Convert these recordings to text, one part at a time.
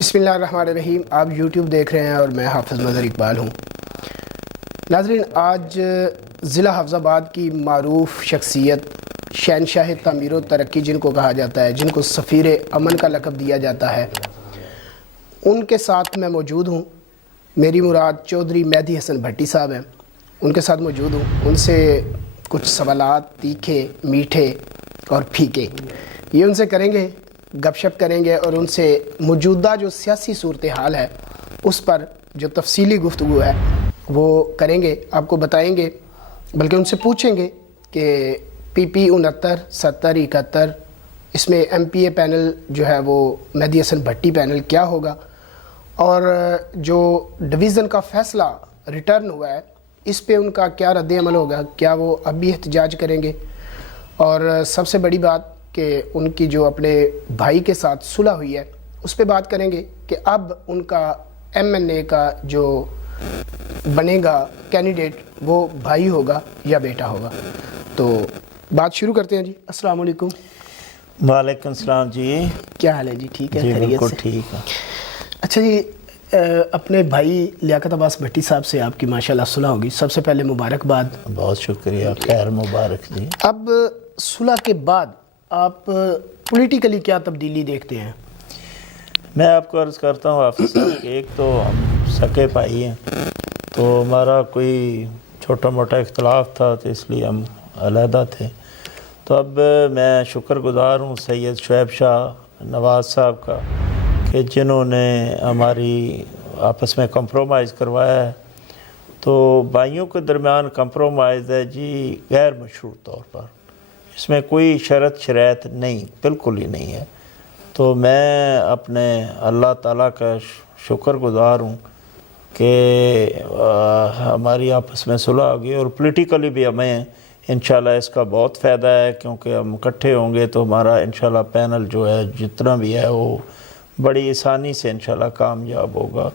بسم اللہ الرحمن الرحیم. آپ یوٹیوب دیکھ رہے ہیں اور میں حافظ مظہر اقبال ہوں. ناظرین، آج ضلع حفظ آباد کی معروف شخصیت شہنشاہ تعمیر و ترقی جن کو کہا جاتا ہے، جن کو سفیر امن کا لقب دیا جاتا ہے، ان کے ساتھ میں موجود ہوں. میری مراد چودھری مہدی حسن بھٹی صاحب ہیں. ان کے ساتھ موجود ہوں. ان سے کچھ سوالات تیکھے، میٹھے اور پھیکے یہ ان سے کریں گے، گپ شپ کریں گے اور ان سے موجودہ جو سیاسی صورتحال ہے اس پر جو تفصیلی گفتگو ہے وہ کریں گے، آپ کو بتائیں گے، بلکہ ان سے پوچھیں گے کہ پی پی 69 70 71 اس میں ایم پی اے پینل جو ہے وہ مہدی حسن بھٹی پینل کیا ہوگا، اور جو ڈویژن کا فیصلہ ریٹرن ہوا ہے اس پہ ان کا کیا رد عمل ہوگا، کیا وہ اب بھی احتجاج کریں گے، اور سب سے بڑی بات کہ ان کی جو اپنے بھائی کے ساتھ صلح ہوئی ہے اس پہ بات کریں گے کہ اب ان کا ایم این اے کا جو بنے گا کینڈیڈیٹ وہ بھائی ہوگا یا بیٹا ہوگا. تو بات شروع کرتے ہیں. جی السلام علیکم. وعلیکم السلام. جی کیا حال ہے؟ جی ٹھیک ہے، جی خیریت بالکل سے؟ ٹھیک ہے. اچھا جی، اپنے بھائی لیاقت عباس بھٹی صاحب سے آپ کی ماشاءاللہ صلح ہوگی، سب سے پہلے مبارکباد. بہت شکریہ، خیر مبارک. جی اب صلح کے بعد آپ پولیٹیکلی کیا تبدیلی دیکھتے ہیں؟ میں آپ کو عرض کرتا ہوں حافظ صاحب کہ ایک تو ہم سکے بھائی ہیں، تو ہمارا کوئی چھوٹا موٹا اختلاف تھا تو اس لیے ہم علیحدہ تھے. تو اب میں شکر گزار ہوں سید شعیب شاہ نواز صاحب کا کہ جنہوں نے ہماری آپس میں کمپرومائز کروایا ہے. تو بھائیوں کے درمیان کمپرومائز ہے جی غیر مشروط طور پر، اس میں کوئی شرط شرائط نہیں، بالکل ہی نہیں ہے. تو میں اپنے اللہ تعالیٰ کا شکر گزار ہوں کہ ہماری آپس میں صلح ہوگی، اور پولیٹیکلی بھی ہمیں انشاءاللہ اس کا بہت فائدہ ہے، کیونکہ ہم اکٹھے ہوں گے تو ہمارا انشاءاللہ پینل جو ہے جتنا بھی ہے وہ بڑی آسانی سے انشاءاللہ کامیاب ہوگا.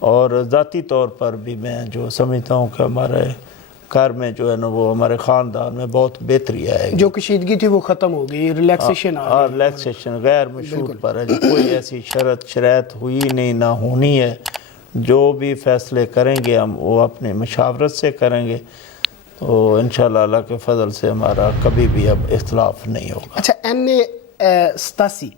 اور ذاتی طور پر بھی میں جو سمجھتا ہوں کہ ہمارے گھر میں جو ہے نا وہ ہمارے خاندان میں بہت بہتری آئے گی. جو کشیدگی تھی وہ ختم ہو گئی، ریلیکسیشن آ گئی. ریلیکسیشن غیر مشروط پر ہے، کوئی ایسی شرط شرائط ہوئی نہیں، نہ ہونی ہے. جو بھی فیصلے کریں گے ہم وہ اپنے مشاورت سے کریں گے، تو انشاءاللہ اللہ کے فضل سے ہمارا کبھی بھی اب اختلاف نہیں ہوگا. اچھا، این اے 87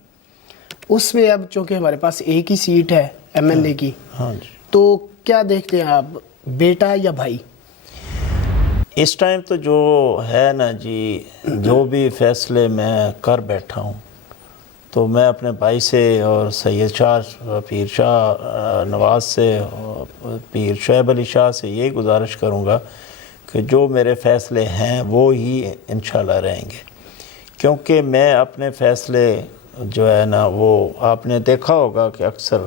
اس میں اب چونکہ ہمارے پاس ایک ہی سیٹ ہے ایم این اے کی، ہاں جی. تو کیا دیکھتے ہیں آپ، بیٹا یا بھائی؟ اس ٹائم تو جو ہے نا جی، جو بھی فیصلے میں کر بیٹھا ہوں تو میں اپنے بھائی سے اور سید شاہ پیر شاہ نواز سے اور پیر شعیب علی شاہ سے یہی گزارش کروں گا کہ جو میرے فیصلے ہیں وہ ہی انشاءاللہ رہیں گے. کیونکہ میں اپنے فیصلے جو ہے نا وہ آپ نے دیکھا ہوگا کہ اکثر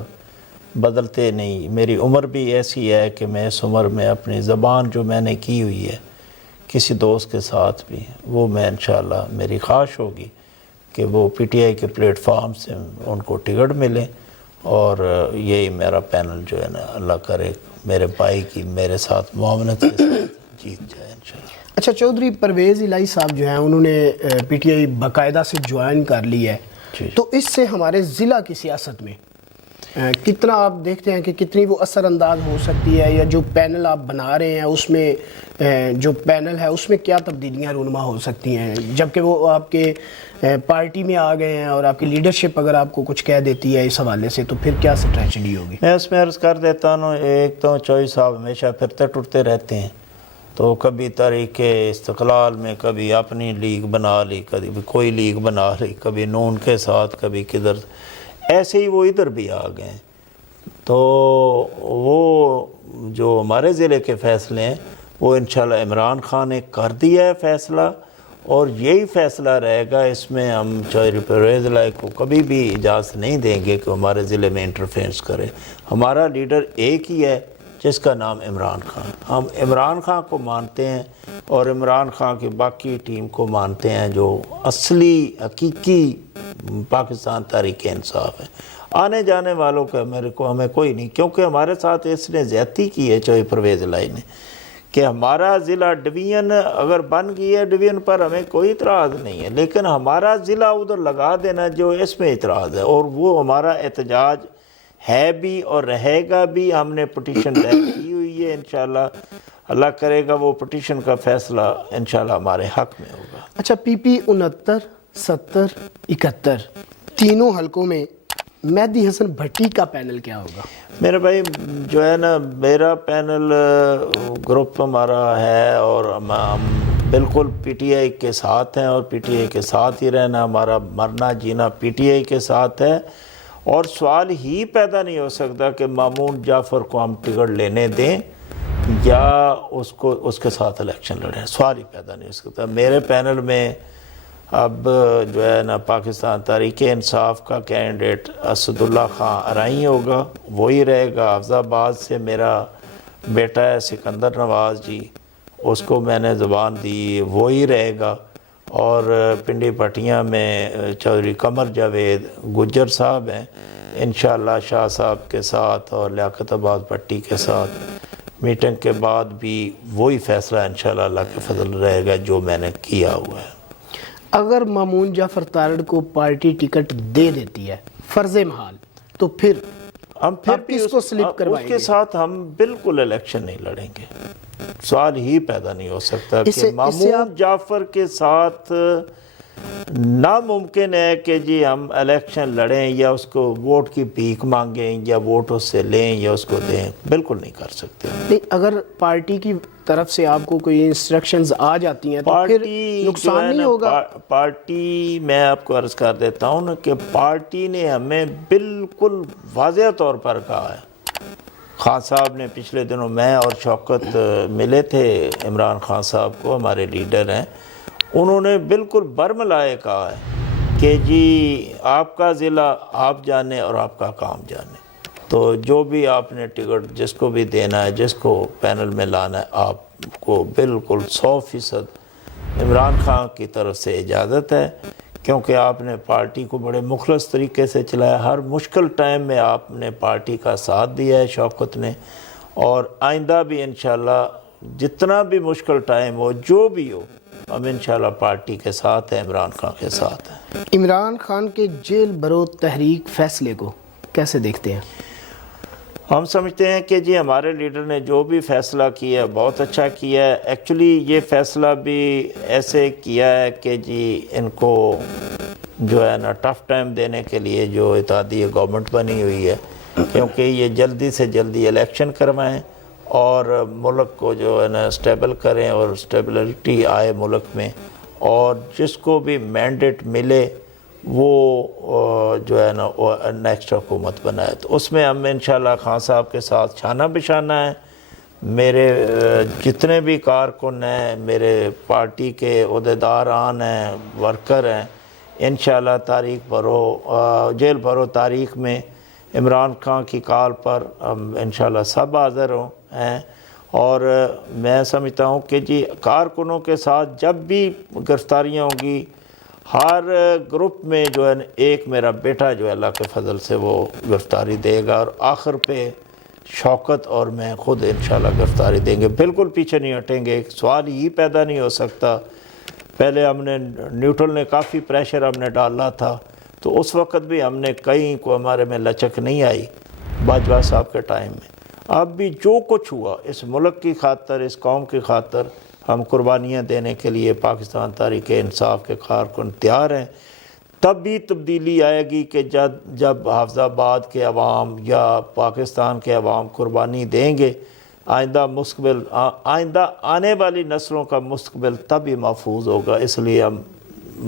بدلتے نہیں. میری عمر بھی ایسی ہے کہ میں اس عمر میں اپنی زبان جو میں نے کی ہوئی ہے کسی دوست کے ساتھ بھی، وہ میں انشاءاللہ میری خواہش ہوگی کہ وہ پی ٹی آئی کے پلیٹ فارم سے ان کو ٹکٹ ملے، اور یہی میرا پینل جو ہے نا اللہ کرے میرے بھائی کی میرے ساتھ معاونت کے ساتھ جیت جائے انشاءاللہ. اچھا، چودھری پرویز الہی صاحب جو ہیں انہوں نے پی ٹی آئی باقاعدہ سے جوائن کر لی ہے، تو اس سے ہمارے ضلع کی سیاست میں کتنا آپ دیکھتے ہیں کہ کتنی وہ اثر انداز ہو سکتی ہے، یا جو پینل آپ بنا رہے ہیں اس میں جو پینل ہے اس میں کیا تبدیلیاں رونما ہو سکتی ہیں، جبکہ وہ آپ کے پارٹی میں آ گئے ہیں اور آپ کی لیڈرشپ اگر آپ کو کچھ کہہ دیتی ہے اس حوالے سے، تو پھر کیا اسٹریٹجی ہوگی؟ میں اس میں عرض کر دیتا ہوں، ایک تو چوئی صاحب ہمیشہ پھرتے ٹوٹتے رہتے ہیں، تو کبھی تحریک استقلال میں کبھی اپنی لیگ بنا لی، کبھی کوئی لیگ بنا لی، کبھی نون کے ساتھ، کبھی کدھر، ایسے ہی وہ ادھر بھی آ گئے. تو وہ جو ہمارے ضلع کے فیصلے ہیں وہ انشاءاللہ عمران خان نے کر دیا ہے فیصلہ، اور یہی فیصلہ رہے گا. اس میں ہم چودھری پرویز الہی کو کبھی بھی اجازت نہیں دیں گے کہ ہمارے ضلع میں انٹرفیئرنس کرے. ہمارا لیڈر ایک ہی ہے جس کا نام عمران خان. ہم عمران خان کو مانتے ہیں اور عمران خان کی باقی ٹیم کو مانتے ہیں جو اصلی حقیقی پاکستان تحریک انصاف ہے. آنے جانے والوں کا ہمیں کوئی نہیں، کیونکہ ہمارے ساتھ اس نے زیادتی کی ہے چودھری پرویز الہی نے کہ ہمارا ضلع ڈویژن اگر بن گئی ہے، ڈویژن پر ہمیں کوئی اعتراض نہیں ہے، لیکن ہمارا ضلع ادھر لگا دینا جو اس میں اعتراض ہے. اور وہ ہمارا احتجاج ہے بھی اور رہے گا بھی. ہم نے پٹیشن دائر کی ہوئی ہے, انشاءاللہ اللہ کرے گا وہ پٹیشن کا فیصلہ انشاءاللہ ہمارے حق میں ہوگا. اچھا, پی پی 69, 70, 71 تینوں حلقوں میں مہدی حسن بھٹی کا پینل کیا ہوگا؟ میرے بھائی جو ہے نا, میرا پینل گروپ ہمارا ہے اور ہم بالکل پی ٹی آئی کے ساتھ ہیں اور پی ٹی آئی کے ساتھ ہی رہنا, ہمارا مرنا جینا پی ٹی آئی کے ساتھ ہے. اور سوال ہی پیدا نہیں ہو سکتا کہ مامون جعفر کو ہم ٹکٹ لینے دیں یا اس کے ساتھ الیکشن لڑیں. سوال ہی پیدا نہیں ہو سکتا. میرے پینل میں اب جو ہے نا پاکستان تحریک انصاف کا کینڈیڈیٹ اسد اللہ خان ارائی ہوگا, وہی رہے گا. حفظ آباد سے میرا بیٹا ہے سکندر نواز جی, اس کو میں نے زبان دی, وہی رہے گا. اور پنڈی پٹیاں میں چودھری قمر جاوید گجر صاحب ہیں, انشاءاللہ شاہ صاحب کے ساتھ اور لیاقت آباد پٹی کے ساتھ میٹنگ کے بعد بھی وہی فیصلہ انشاءاللہ اللہ کے فضل رہے گا جو میں نے کیا ہوا ہے. اگر مامون جعفر تارڑ کو پارٹی ٹکٹ دے دیتی ہے فرض محال, تو پھر ہم کس کو سلپ کروائیں اس گے؟ کے ساتھ ہم بالکل الیکشن نہیں لڑیں گے. سوال ہی پیدا نہیں ہو سکتا کہ مامون جعفر کے ساتھ ناممکن ہے کہ جی ہم الیکشن لڑیں یا اس کو ووٹ کی بھیک مانگیں یا ووٹ اس سے لیں یا اس کو دیں. بالکل نہیں کر سکتے. نہیں, اگر پارٹی کی طرف سے آپ کو کوئی انسٹرکشنز آ جاتی ہیں تو پھر نقصان نہیں ہوگا؟ پارٹی میں آپ کو عرض کر دیتا ہوں نا کہ پارٹی نے ہمیں بالکل واضح طور پر کہا ہے. خان صاحب نے پچھلے دنوں میں اور شوکت ملے تھے عمران خان صاحب کو, ہمارے لیڈر ہیں, انہوں نے بالکل برملائے کہا ہے کہ جی آپ کا ضلع آپ جانے اور آپ کا کام جانے. تو جو بھی آپ نے ٹکٹ جس کو بھی دینا ہے, جس کو پینل میں لانا ہے, آپ کو بالکل 100% عمران خان کی طرف سے اجازت ہے, کیونکہ آپ نے پارٹی کو بڑے مخلص طریقے سے چلایا. ہر مشکل ٹائم میں آپ نے پارٹی کا ساتھ دیا ہے شوکت نے, اور آئندہ بھی انشاءاللہ جتنا بھی مشکل ٹائم ہو جو بھی ہو ہم انشاءاللہ پارٹی کے ساتھ ہیں, عمران خان کے ساتھ ہیں. عمران خان کے جیل برو تحریک فیصلے کو کیسے دیکھتے ہیں؟ ہم سمجھتے ہیں کہ جی ہمارے لیڈر نے جو بھی فیصلہ کیا ہے بہت اچھا کیا ہے. ایکچولی یہ فیصلہ بھی ایسے کیا ہے کہ جی ان کو جو ہے نا ٹف ٹائم دینے کے لیے جو اتحادیہ گورنمنٹ بنی ہوئی ہے, کیونکہ یہ جلدی سے جلدی الیکشن کروائیں اور ملک کو جو ہے نا اسٹیبل کریں اور اسٹیبلٹی آئے ملک میں, اور جس کو بھی مینڈیٹ ملے وہ جو ہے نا نیکسٹ حکومت بنائے. تو اس میں ہم انشاءاللہ خان صاحب کے ساتھ شانہ بشانہ ہیں. میرے جتنے بھی کارکن ہیں, میرے پارٹی کے عہدیداران ہیں, ورکر ہیں, انشاءاللہ تاریخ بھرو جیل بھرو تاریخ میں عمران خان کی کال پر ہم انشاءاللہ سب حاضر ہیں. اور میں سمجھتا ہوں کہ جی کارکنوں کے ساتھ جب بھی گرفتاریاں ہوں گی, ہر گروپ میں جو ہے ایک میرا بیٹا جو ہے اللہ کے فضل سے وہ گرفتاری دے گا, اور آخر پہ شوکت اور میں خود انشاءاللہ گرفتاری دیں گے. بالکل پیچھے نہیں ہٹیں گے. سوال ہی پیدا نہیں ہو سکتا. پہلے ہم نے نیوٹرل نے کافی پریشر ہم نے ڈالا تھا, تو اس وقت بھی ہم نے کہیں کو ہمارے میں لچک نہیں آئی باجوہ صاحب کے ٹائم میں. اب بھی جو کچھ ہوا اس ملک کی خاطر, اس قوم کی خاطر ہم قربانیاں دینے کے لیے پاکستان تحریک انصاف کے کارکن تیار ہیں. تب بھی تبدیلی آئے گی کہ جب حافظ آباد کے عوام یا پاکستان کے عوام قربانی دیں گے. آئندہ آنے والی نسلوں کا مستقبل تب ہی محفوظ ہوگا. اس لیے ہم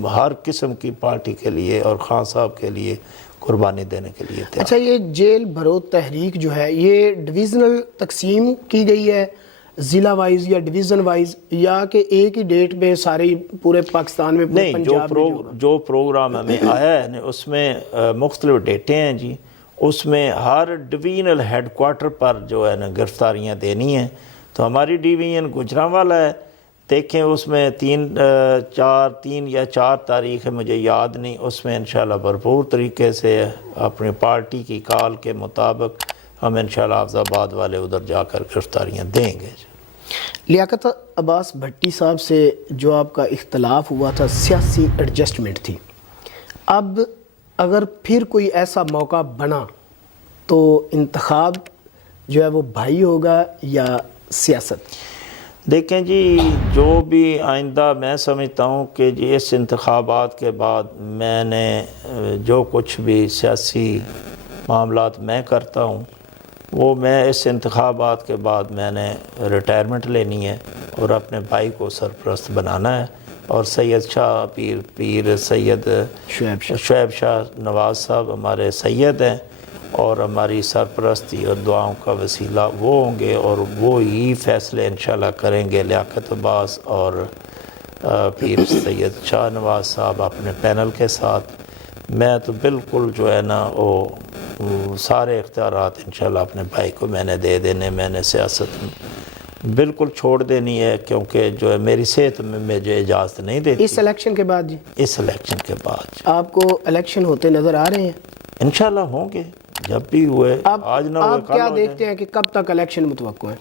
ہر قسم کی پارٹی کے لیے اور خان صاحب کے لیے قربانی دینے کے لیے تیار. اچھا, یہ جیل بھرو تحریک جو ہے یہ ڈویژنل تقسیم کی گئی ہے ضلع وائز یا ڈویژن وائز, یا کہ ایک ہی ڈیٹ پہ ساری پورے پاکستان میں نہیں, جو پروگرام ہمیں آیا ہے اس میں مختلف ڈیٹیں ہیں جی. اس میں ہر ڈویژنل ہیڈ کوارٹر پر جو ہے نا گرفتاریاں دینی ہیں. تو ہماری ڈویژن گجرانوالا ہے, دیکھیں اس میں 3 یا 4 تاریخ ہے مجھے یاد نہیں. اس میں انشاءاللہ بھرپور طریقے سے اپنی پارٹی کی کال کے مطابق ہم انشاءاللہ حافظ آباد والے ادھر جا کر گرفتاریاں دیں گے. لیاقت عباس بھٹی صاحب سے جو آپ کا اختلاف ہوا تھا سیاسی ایڈجسٹمنٹ تھی, اب اگر پھر کوئی ایسا موقع بنا تو انتخاب جو ہے وہ بھائی ہوگا یا سیاست؟ دیکھیں جی، جو بھی آئندہ میں سمجھتا ہوں کہ جی اس انتخابات کے بعد میں نے جو کچھ بھی سیاسی معاملات میں کرتا ہوں وہ میں اس انتخابات کے بعد میں نے ریٹائرمنٹ لینی ہے اور اپنے بھائی کو سرپرست بنانا ہے، اور سید شاہ پیر سید شعیب شاہ نواز صاحب ہمارے سید ہیں، اور ہماری سرپرستی اور دعاؤں کا وسیلہ وہ ہوں گے، اور وہ ہی فیصلے انشاءاللہ کریں گے لیاقت عباس اور پیر سید شاہ نواز صاحب اپنے پینل کے ساتھ۔ میں تو بالکل جو ہے نا وہ سارے اختیارات انشاءاللہ اپنے بھائی کو میں نے دے دینے، میں نے سیاست بالکل چھوڑ دینی ہے، کیونکہ جو ہے میری صحت میں مجھے اجازت نہیں دیتی۔ اس الیکشن کے بعد جی؟ اس الیکشن کے بعد آپ کو الیکشن ہوتے نظر آ رہے ہیں؟ انشاءاللہ ہوں گے، جب بھی ہوئے، آج نہ ہوئے آپ کل کیا ہو جائے۔ دیکھتے ہیں کہ کب تک الیکشن متوقع ہے؟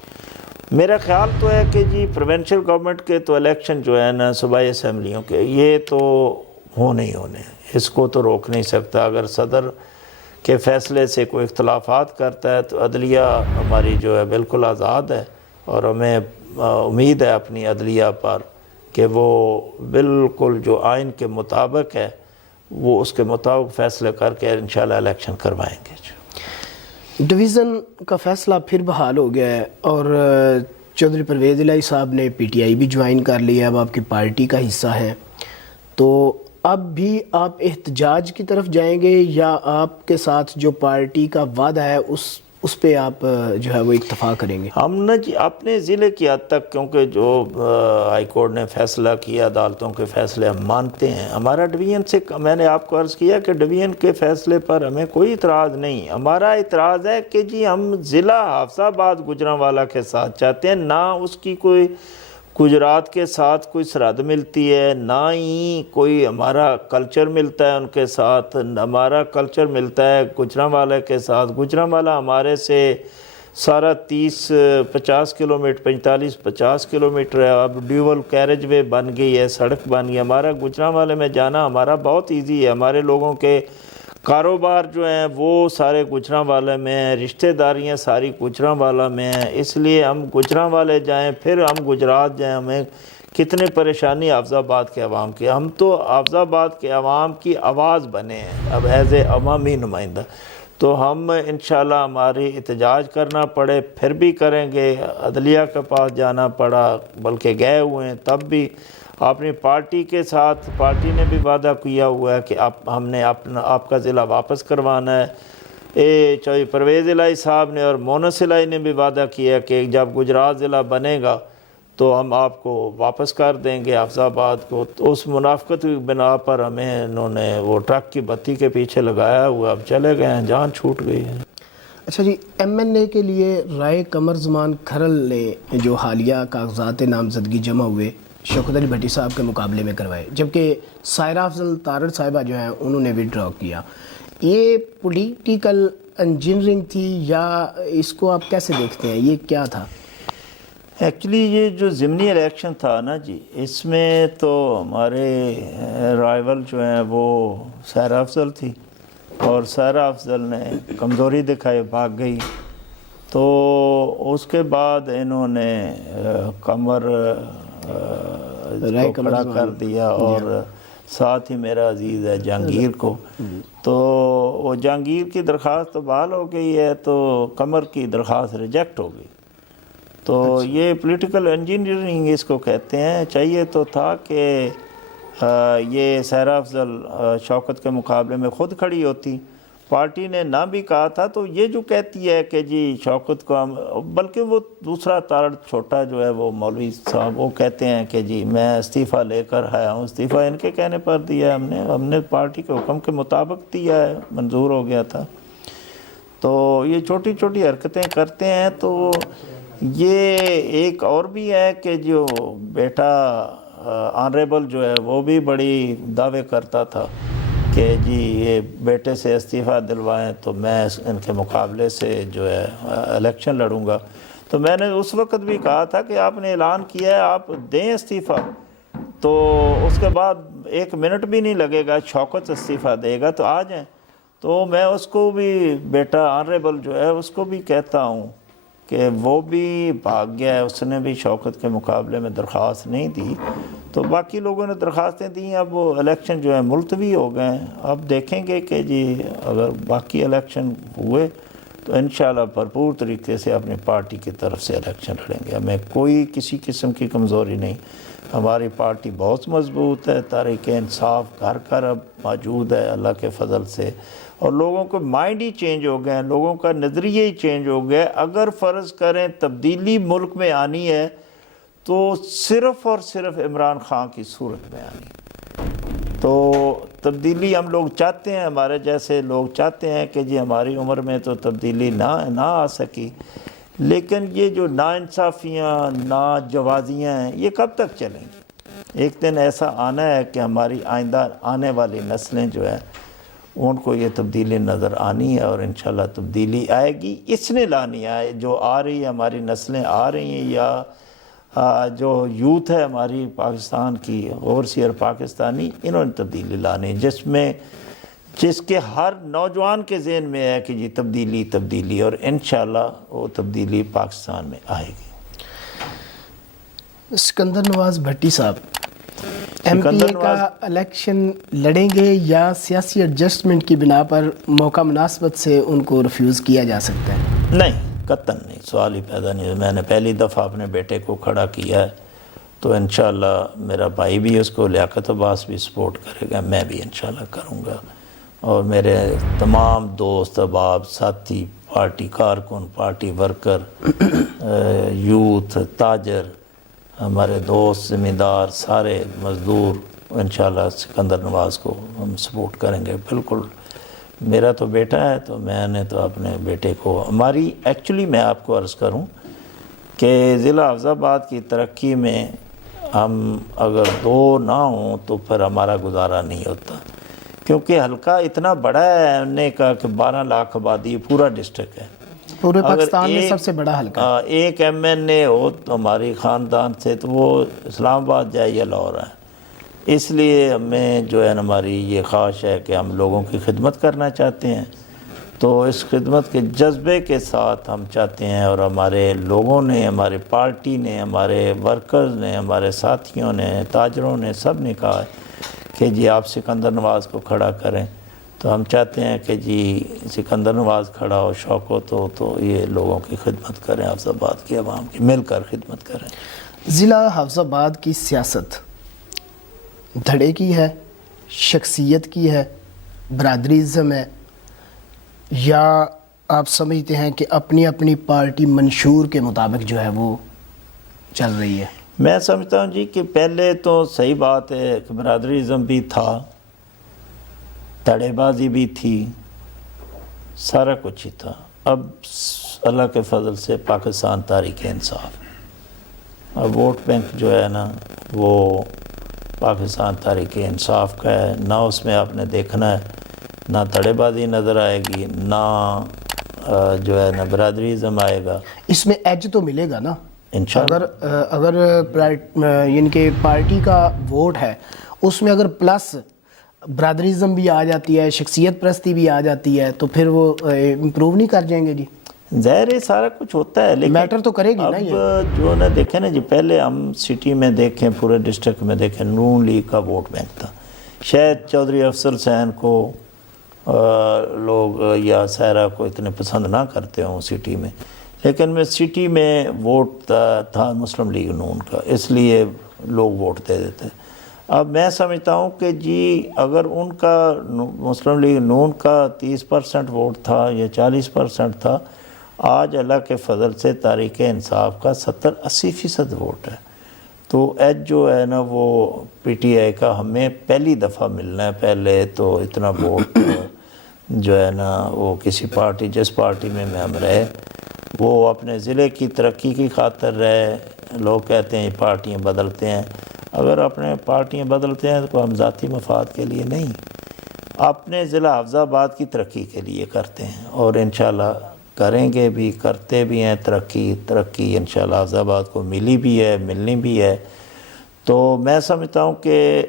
میرا خیال تو ہے کہ جی پروونشل گورنمنٹ کے تو الیکشن جو ہے نا صوبائی اسمبلیوں کے، یہ تو ہونے ہی ہونے، اس کو تو روک نہیں سکتا۔ اگر صدر کے فیصلے سے کوئی اختلافات کرتا ہے تو عدلیہ ہماری جو ہے بالکل آزاد ہے، اور ہمیں امید ہے اپنی عدلیہ پر کہ وہ بالکل جو آئین کے مطابق ہے وہ اس کے مطابق فیصلے کر کے انشاءاللہ الیکشن کروائیں گے۔ ڈویژن کا فیصلہ پھر بحال ہو گیا ہے، اور چودھری پرویز الہی صاحب نے پی ٹی آئی بھی جوائن کر لیا ہے، اب آپ کی پارٹی کا حصہ ہیں، تو اب بھی آپ احتجاج کی طرف جائیں گے یا آپ کے ساتھ جو پارٹی کا وعدہ ہے اس پہ آپ جو ہے وہ اکتفا کریں گے؟ ہم نے جی اپنے ضلع کی حد تک، کیونکہ جو ہائی کورٹ نے فیصلہ کیا، عدالتوں کے فیصلے ہم مانتے ہیں۔ ہمارا ڈویژن سے، میں نے آپ کو عرض کیا کہ ڈویژن کے فیصلے پر ہمیں کوئی اعتراض نہیں، ہمارا اعتراض ہے کہ جی ہم ضلع حافظ آباد گوجرانوالہ کے ساتھ چاہتے ہیں، نہ اس کی کوئی گجرات کے ساتھ کوئی سرحد ملتی ہے، نہ ہی کوئی ہمارا کلچر ملتا ہے ان کے ساتھ، ہمارا کلچر ملتا ہے گوجرانوالہ کے ساتھ۔ گوجرانوالہ ہمارے سے سارا 30-50 کلومیٹر، 45-50 کلومیٹر ہے، اب ڈیول کیریج وے بن گئی ہے، سڑک بن گئی ہے۔ ہمارا گوجرانوالہ میں جانا ہمارا بہت ایزی ہے، ہمارے لوگوں کے کاروبار جو ہیں وہ سارے گوجرانوالہ میں ہیں، رشتہ داریاں ساری گوجرانوالہ میں ہیں، اس لیے ہم گوجرانوالہ جائیں پھر ہم گجرات جائیں، ہمیں کتنی پریشانی حافظ آباد کے عوام کی۔ ہم تو حافظ آباد کے عوام کی آواز بنے ہیں اب ایز اے عوامی نمائندہ، تو ہم انشاءاللہ ہماری احتجاج کرنا پڑے پھر بھی کریں گے، عدلیہ کے پاس جانا پڑا بلکہ گئے ہوئے ہیں تب بھی اپنی پارٹی کے ساتھ۔ پارٹی نے بھی وعدہ کیا ہوا ہے کہ ہم نے آپ کا ضلع واپس کروانا ہے۔ چودھری پرویز الہی صاحب نے اور مونس الہی نے بھی وعدہ کیا کہ جب گجرات ضلع بنے گا تو ہم آپ کو واپس کر دیں گے حافظ آباد کو۔ تو اس منافقت کی بنا پر ہمیں انہوں نے وہ ٹرک کی بتی کے پیچھے لگایا ہوا، اب چلے گئے ہیں، جان چھوٹ گئی ہے۔ اچھا جی، ایم این اے کے لیے رائے قمر زمان کھرل نے جو حالیہ کاغذات نامزدگی جمع ہوئے شوکت علی بھٹی صاحب کے مقابلے میں کروائے، جبکہ سائرہ افضل تارڑ صاحبہ جو ہیں انہوں نے وڈرا کیا، یہ پولیٹیکل انجینئرنگ تھی یا اس کو آپ کیسے دیکھتے ہیں، یہ کیا تھا؟ ایکچولی یہ جو ضمنی الیکشن تھا نا جی، اس میں تو ہمارے رائیول جو ہیں وہ سائرہ افضل تھی، اور سائرہ افضل نے کمزوری دکھائی، بھاگ گئی، تو اس کے بعد انہوں نے قمر کو کھڑا کر دیا، اور ساتھ ہی میرا عزیز ہے جہانگیر کو، تو وہ جہانگیر کی درخواست تو بحال ہو گئی ہے، تو قمر کی درخواست ریجیکٹ ہو گئی۔ تو یہ پولیٹیکل انجینئرنگ اس کو کہتے ہیں۔ چاہیے تو تھا کہ یہ سائرہ افضل شوکت کے مقابلے میں خود کھڑی ہوتی، پارٹی نے نہ بھی کہا تھا، تو یہ جو کہتی ہے کہ جی شوکت کو ہم، بلکہ وہ دوسرا تارڑ چھوٹا جو ہے وہ مولوی صاحب، وہ کہتے ہیں کہ جی میں استعفیٰ لے کر آیا ہوں، استعفیٰ ان کے کہنے پر دیا ہے، ہم نے پارٹی کے حکم کے مطابق دیا ہے، منظور ہو گیا تھا۔ تو یہ چھوٹی چھوٹی حرکتیں کرتے ہیں۔ تو یہ ایک اور بھی ہے کہ جو بیٹا آنریبل جو ہے وہ بھی بڑی دعوے کرتا تھا کہ جی یہ بیٹے سے استعفیٰ دلوائیں تو میں ان کے مقابلے سے جو ہے الیکشن لڑوں گا۔ تو میں نے اس وقت بھی کہا تھا کہ آپ نے اعلان کیا ہے آپ دیں استعفیٰ، تو اس کے بعد 1 منٹ بھی نہیں لگے گا، شوکت استعفیٰ دے گا تو آ جائیں۔ تو میں اس کو بھی بیٹا آنریبل جو ہے اس کو بھی کہتا ہوں کہ وہ بھی بھاگ گیا ہے، اس نے بھی شوکت کے مقابلے میں درخواست نہیں دی، تو باقی لوگوں نے درخواستیں دی ہیں، اب وہ الیکشن جو ہے ملتوی ہو گئے ہیں۔ اب دیکھیں گے کہ جی اگر باقی الیکشن ہوئے تو انشاءاللہ بھرپور طریقے سے اپنی پارٹی کی طرف سے الیکشن لڑیں گے۔ ہمیں کوئی کسی قسم کی کمزوری نہیں، ہماری پارٹی بہت مضبوط ہے، تحریک انصاف گھر گھر اب موجود ہے اللہ کے فضل سے، اور لوگوں کو مائنڈ ہی چینج ہو گئے ہیں، لوگوں کا نظریہ ہی چینج ہو گیا ہے۔ اگر فرض کریں تبدیلی ملک میں آنی ہے تو صرف اور صرف عمران خان کی صورت میں آنی ہے۔ تو تبدیلی ہم لوگ چاہتے ہیں، ہمارے جیسے لوگ چاہتے ہیں کہ جی ہماری عمر میں تو تبدیلی نہ آ سکی، لیکن یہ جو ناانصافیاں ناجوازیاں ہیں یہ کب تک چلیں گی؟ ایک دن ایسا آنا ہے کہ ہماری آئندہ آنے والی نسلیں جو ہیں ان کو یہ تبدیلی نظر آنی ہے، اور انشاءاللہ تبدیلی آئے گی۔ اس نے لانی ہے، جو آ رہی ہے ہماری نسلیں آ رہی ہیں، یا جو یوتھ ہے ہماری پاکستان کی اوورسیئر پاکستانی، انہوں نے تبدیلی لانی ہے، جس کے ہر نوجوان کے ذہن میں ہے کہ جی تبدیلی، اور انشاءاللہ وہ تبدیلی پاکستان میں آئے گی۔ سکندر نواز بھٹی صاحب ایم پی اے کا الیکشن لڑیں گے یا سیاسی ایڈجسٹمنٹ کی بنا پر موقع مناسبت سے ان کو ریفیوز کیا جا سکتا ہے؟ نہیں، قطعاً نہیں، سوال ہی پیدا نہیں۔ میں نے پہلی دفعہ اپنے بیٹے کو کھڑا کیا ہے تو انشاءاللہ میرا بھائی بھی اس کو، لیاقت عباس بھی سپورٹ کرے گا، میں بھی انشاءاللہ کروں گا، اور میرے تمام دوست احباب ساتھی، پارٹی کارکن، پارٹی ورکر، یوتھ، تاجر، ہمارے دوست، زمیندار، سارے مزدور، انشاءاللہ سکندر نواز کو ہم سپورٹ کریں گے۔ بالکل، میرا تو بیٹا ہے تو میں نے تو اپنے بیٹے کو، ہماری ایکچولی میں آپ کو عرض کروں کہ ضلع حفظ آباد کی ترقی میں ہم اگر دو نہ ہوں تو پھر ہمارا گزارا نہیں ہوتا، کیونکہ حلقہ اتنا بڑا ہے، ہم نے کہا کہ 12 لاکھ آبادی پورا ڈسٹرکٹ ہے، پورے پاکستان میں سب سے بڑا حلقہ ہے۔ ایک ایم این اے ہو تو ہماری خاندان سے تو وہ اسلام آباد جائے یا لاہور ہے، اس لیے ہمیں جو ہے ہماری یہ خواہش ہے کہ ہم لوگوں کی خدمت کرنا چاہتے ہیں، تو اس خدمت کے جذبے کے ساتھ ہم چاہتے ہیں، اور ہمارے لوگوں نے، ہماری پارٹی نے، ہمارے ورکرز نے، ہمارے ساتھیوں نے، تاجروں نے، سب نے کہا ہے کہ جی آپ سکندر نواز کو کھڑا کریں، تو ہم چاہتے ہیں کہ جی سکندر نواز کھڑا ہو، شوکت ہو، تو یہ لوگوں کی خدمت کریں، حفظ آباد کی عوام کی مل کر خدمت کریں۔ ضلع حفظ آباد کی سیاست دھڑے کی ہے، شخصیت کی ہے، برادریزم ہے، یا آپ سمجھتے ہیں کہ اپنی اپنی پارٹی منشور کے مطابق جو ہے وہ چل رہی ہے؟ میں سمجھتا ہوں جی کہ پہلے تو صحیح بات ہے کہ برادریزم بھی تھا، تڑے بازی بھی تھی، سارا کچھ ہی تھا۔ اب اللہ کے فضل سے پاکستان تحریک انصاف، اب ووٹ بینک جو ہے نا وہ پاکستان تحریک انصاف کا ہے، نہ اس میں آپ نے دیکھنا ہے، نہ تڑے بازی نظر آئے گی، نہ جو ہے نا برادریزم آئے گا۔ اس میں ایج تو ملے گا نا انشاءاللہ اگر یعنی کہ پارٹی کا ووٹ ہے اس میں اگر پلس برادریزم بھی آ جاتی ہے، شخصیت پرستی بھی آ جاتی ہے، تو پھر وہ امپروو نہیں کر جائیں گے جی؟ ظاہر ہے سارا کچھ ہوتا ہے، لیکن میٹر تو کرے گی نا یہ۔ اب جو نہ دیکھیں نا جی، پہلے ہم سٹی میں دیکھیں، پورے ڈسٹرکٹ میں دیکھیں، نون لیگ کا ووٹ بینک تھا، شاید چودھری افضل حسین کو لوگ یا سہرا کو اتنے پسند نہ کرتے ہوں سٹی میں، لیکن میں سٹی میں ووٹ تھا مسلم لیگ نون کا، اس لیے لوگ ووٹ دے دیتے۔ اب میں سمجھتا ہوں کہ جی اگر ان کا مسلم لیگ نون کا 30% ووٹ تھا یا 40% تھا، آج اللہ کے فضل سے تحریک انصاف کا 70-80% ووٹ ہے، تو ایج جو ہے نا وہ پی ٹی آئی کا ہمیں پہلی دفعہ ملنا ہے۔ پہلے تو اتنا ووٹ جو ہے نا وہ کسی پارٹی، جس پارٹی میں ہم رہے، وہ اپنے ضلع کی ترقی کی خاطر رہے۔ لوگ کہتے ہیں یہ پارٹیاں بدلتے ہیں، اگر اپنے پارٹیاں بدلتے ہیں تو ہم ذاتی مفاد کے لیے نہیں، اپنے ضلع حفظ آباد کی ترقی کے لیے کرتے ہیں، اور انشاءاللہ کریں گے بھی، کرتے بھی ہیں۔ ترقی انشاءاللہ حفظ آباد کو ملی بھی ہے، ملنی بھی ہے۔ تو میں سمجھتا ہوں کہ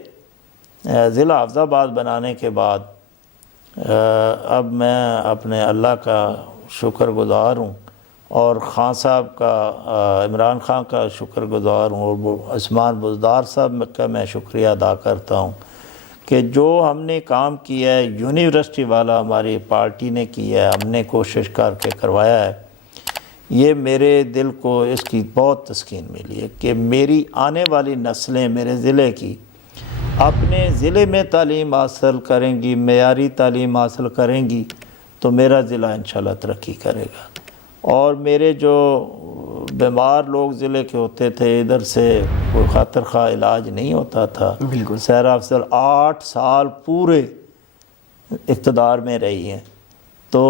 ضلع حفظ آباد بنانے کے بعد اب میں اپنے اللہ کا شکر گزار ہوں اور خان صاحب کا عمران خان کا شکر گزار ہوں اور وہ عثمان بزدار صاحب کا میں شکریہ ادا کرتا ہوں کہ جو ہم نے کام کیا ہے یونیورسٹی والا ہماری پارٹی نے کیا ہے، ہم نے کوشش کر کے کروایا ہے، یہ میرے دل کو اس کی بہت تسکین ملی ہے کہ میری آنے والی نسلیں میرے ضلع کی اپنے ضلع میں تعلیم حاصل کریں گی، معیاری تعلیم حاصل کریں گی تو میرا ضلع انشاءاللہ ترقی کرے گا۔ اور میرے جو بیمار لوگ ضلع کے ہوتے تھے، ادھر سے کوئی خاطر خواہ علاج نہیں ہوتا تھا، بالکل سہرا افضل 8 سال پورے اقتدار میں رہی ہیں، تو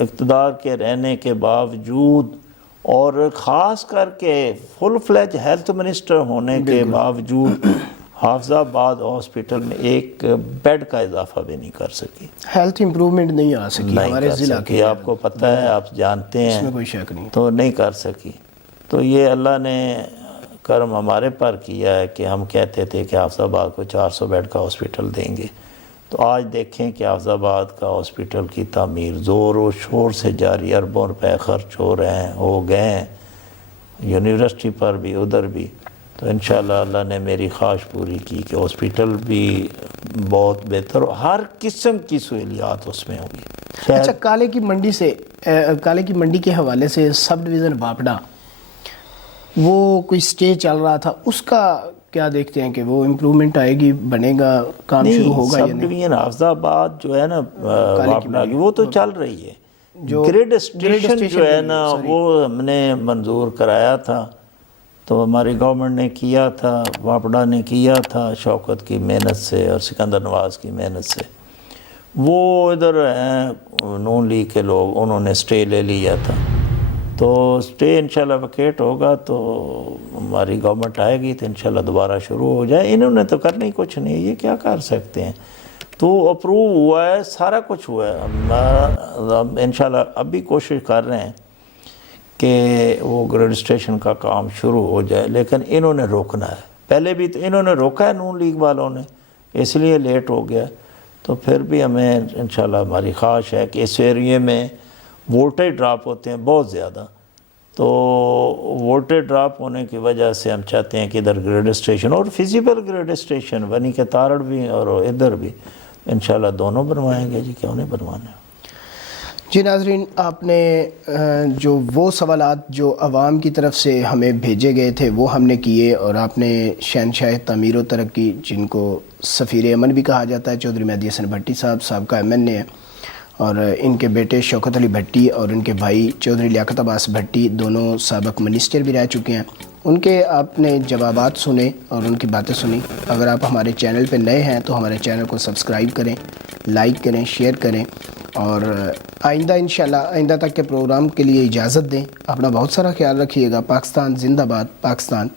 اقتدار کے رہنے کے باوجود اور خاص کر کے فل فلیج ہیلتھ منسٹر ہونے کے باوجود حافظ آباد ہاسپٹل میں ایک بیڈ کا اضافہ بھی نہیں کر سکی، ہیلتھ امپرومنٹ نہیں آ سکی ہمارے ضلع کے، آپ کو پتہ ہے، آپ جانتے ہیں، اس میں کوئی شک نہیں، تو نہیں کر سکی۔ تو یہ اللہ نے کرم ہمارے پر کیا ہے کہ ہم کہتے تھے کہ حافظ آباد کو 400 بیڈ کا ہاسپٹل دیں گے، تو آج دیکھیں کہ حافظ آباد کا ہاسپٹل کی تعمیر زور و شور سے جاری، اربوں روپے خرچ ہو رہے ہیں، ہو گئے ہیں، یونیورسٹی پر بھی ادھر بھی، تو انشاءاللہ اللہ نے میری خواہش پوری کی کہ ہاسپٹل بھی بہت بہتر، ہر قسم کی سہولیات اس میں ہوں گی۔ اچھا، کالے کی منڈی سے، کالے کی منڈی کے حوالے سے سب ڈویژن باپڑا وہ کوئی سٹے چل رہا تھا، اس کا کیا دیکھتے ہیں کہ وہ امپرومنٹ آئے گی، بنے گا، کام شروع ہوگا یا سب نہیں؟ ڈویژن حافظ آباد جو ہے نا باپڑا کی، وہ تو چل رہی ہے، گریڈ اسٹیشن جو ہے نا وہ ہم نے منظور کرایا تھا، تو ہماری گورنمنٹ نے کیا تھا، واپڈا نے کیا تھا شوکت کی محنت سے اور سکندر نواز کی محنت سے، وہ ادھر ہیں نون لیگ کے لوگ، انہوں نے سٹے لے لیا تھا، تو سٹے انشاءاللہ ویکیٹ ہوگا تو ہماری گورنمنٹ آئے گی تو انشاءاللہ دوبارہ شروع ہو جائے۔ انہوں نے تو کرنا ہی کچھ نہیں، یہ کیا کر سکتے ہیں، تو اپروو ہوا ہے، سارا کچھ ہوا ہے، ہم انشاءاللہ اب بھی کوشش کر رہے ہیں کہ وہ گریڈ اسٹیشن کا کام شروع ہو جائے، لیکن انہوں نے روکنا ہے، پہلے بھی تو انہوں نے روکا ہے نون لیگ والوں نے، اس لیے لیٹ ہو گیا، تو پھر بھی ہمیں انشاءاللہ ہماری خواہش ہے کہ اس ایریے میں وولٹیج ڈراپ ہوتے ہیں بہت زیادہ، تو وولٹیج ڈراپ ہونے کی وجہ سے ہم چاہتے ہیں کہ ادھر گریڈ اسٹیشن اور فزیبل گریڈ اسٹیشن ونی کے تارڑ بھی اور ادھر بھی انشاءاللہ دونوں بنوائیں گے جی، کیوں نہیں بنوانے۔ جی ناظرین، آپ نے جو وہ سوالات جو عوام کی طرف سے ہمیں بھیجے گئے تھے وہ ہم نے کیے، اور آپ نے شہنشاہ تعمیر و ترقی، جن کو سفیر امن بھی کہا جاتا ہے، چودھری مہدی حسن بھٹی صاحب سابقہ MNA ہیں، اور ان کے بیٹے شوکت علی بھٹی اور ان کے بھائی چودھری لیاقت عباس بھٹی دونوں سابق منسٹر بھی رہ چکے ہیں، ان کے آپ نے جوابات سنے اور ان کی باتیں سنی۔ اگر آپ ہمارے چینل پہ نئے ہیں تو ہمارے چینل کو سبسکرائب کریں، لائک کریں، شیئر کریں، اور آئندہ انشاءاللہ آئندہ تک کے پروگرام کے لیے اجازت دیں۔ اپنا بہت سارا خیال رکھیے گا۔ پاکستان زندہ باد، پاکستان